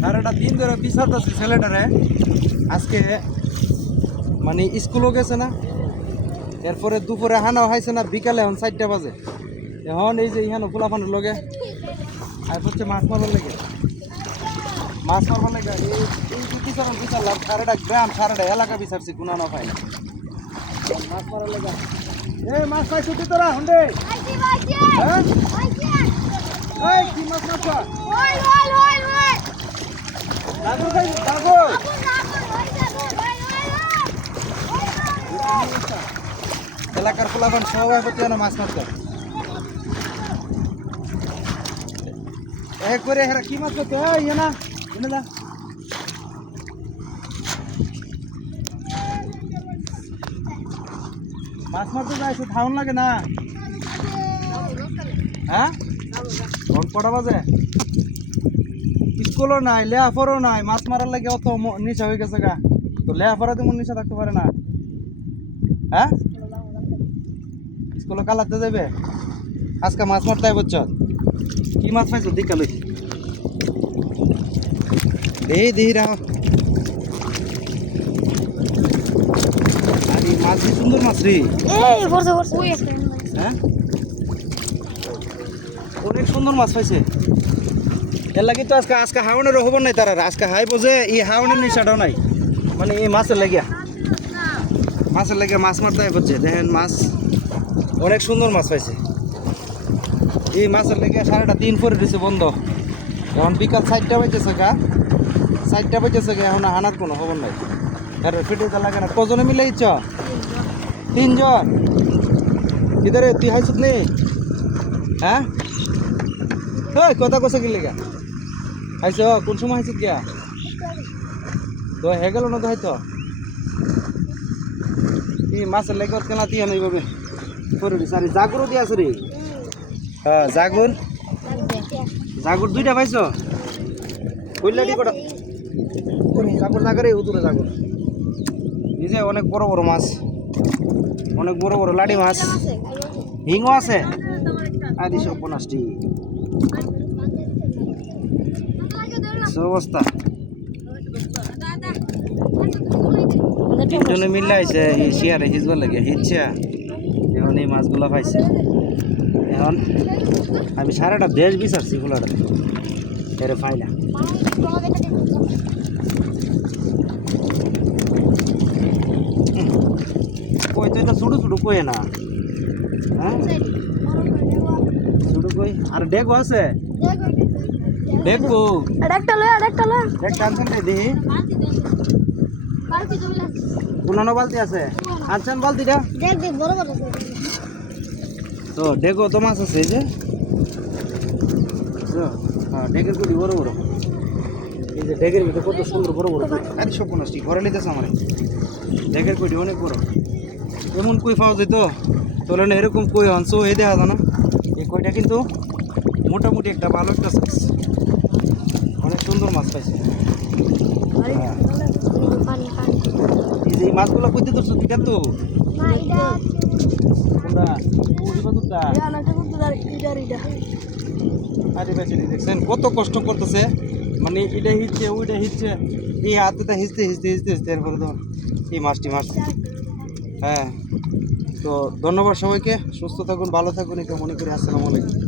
সারাটা দিন ধরে বিচারতেছি ছেলেটারে। আজকে মানে স্কুলও গেছে না। এরপরে দুপুরে হানাও হাইছে না বিকালে এখন চারটা বাজে। এখন এই যে ইহানো ফুলাফানের লগে আর হচ্ছে মাছ মারবার লেগে। মাছ মারবার লেগে এই এই বিচারণ বিচারলাম সারাটা গ্রাম সারাটা এলাকা বিচারছি কোনো না পাই না। মাছ মারার লেগে। এ মাছ পাইছো তুই তোরা হন্ডে? হ্যাঁ? এই কি মাছ মাছ এলাকার ফুলাফান সবাই প্রতি মাছ মারতে। এক করে হেরা কি মাছ এই ইয়ে না মাছ মারতে যাইছে ধাউন লাগে না। হ্যাঁ? কটা বাজে? স্কুলও নাই লেয়াফারও নাই মাছ মারার লাগে অত নিশা হয়ে গেছে গা। তো লেয়াফারা তেমন নিশা থাকতে পারে না। হ্যাঁ? স্কুলে কালাতে যাবে আজকে মাছ মারতে বুঝছ কি মাছ পাইছো দিকা লই এই দেহি রাহ আরে মাছ কি সুন্দর মাছ রে। এই হ্যাঁ? অনেক সুন্দর মাছ পাইছে। এর লাগি তো আজকে আজকে হাওনের হবর নাই তারা আজকে হাই বোঝে এই হাওনের নিশাটাও নাই। মানে এই মাছের লাগিয়া। মাছের লাগে মাছ মারতে হয় বুঝছে দেখেন মাছ অনেক সুন্দর মাছ পাইছে। এই মাছের লেগে সারাটা দিন পরে দিছে বন্ধ। এখন বিকাল চারটা বাজেছে গা। চারটা বাজেছে গা, এখন হানার কোনো খবর নাই। আর ফিটে লাগে না। কজনে মিলে ইচ্ছ তিনজন। কিদারে, তুই হাইছত নি হ্যাঁ? কথা কছে কি লেগা? হাইছ কোন সময় হাইছত গিয়া তো হে গেল না তো? হয়তো এই মাছের লেগে কেনা দিয়ে নেই বাবে করে দিস আরে জাগরও দিয়ে আছে রে হ্যাঁ জাগর জাগর দুইটা পাইছ? কইলা দি কটা। জাগর জাগরে উতুরে জাগর এই যে অনেক বড় বড় মাছ। অনেক বড় বড় লাডি মাছ। হিংও আছে। আদি সব বনাসটি অবস্থা। তিনজনে মিলে এই শিয়ারে হিজবার লাগে, হিজছে। এখন এই মাছগুলো পাইছে। এখন আমি সারাটা দেশ বিচারছি খোলাটা এরে পাই না কই তো এটা ছোটো ছোটো কই না? হ্যাঁ? ছোটো কই? আর ডেকো আছে? দেখব আরেকটা লয় আরেকটা লয় দেখ রে দেখি বালতি জমলা বালতি আছে? আনছেন বালতিটা দেখ দেখ বড় বড় তো ডেকো তো মাছ আছে যে। হ্যাঁ ডেকের কুড়ি বড় বড়। এই যে ডেকের ভিতরে কত সুন্দর বড় বড় আরে সব নষ্ট ঘরে নিতেছে আমার। ডেকের কুড়ি অনেক বড়। এমন কই পাওয়া যেত? তোলে না এরকম কই আনছো এই দেখা যায় না। এই কইটা কিন্তু? মোটামুটি একটা ভালো একটা সাইজ অনেক সুন্দর মাছ পাইছে। হ্যাঁ। এই যে মাছগুলো কইতে ধরছো দুইটা তো? আরে ভাই দেখছেন কত কষ্ট করতেছে। মানে এটা হিচ্ছে ওইটা হিচ্ছে এই হাতেটা হিচতে হিচতে হিচতে হিচতে এরপরে তো এই মাছটি মারছে হ্যাঁ। তো ধন্যবাদ সবাইকে সুস্থ থাকুন ভালো থাকুন এটা মনে করি আসসালামু আলাইকুম।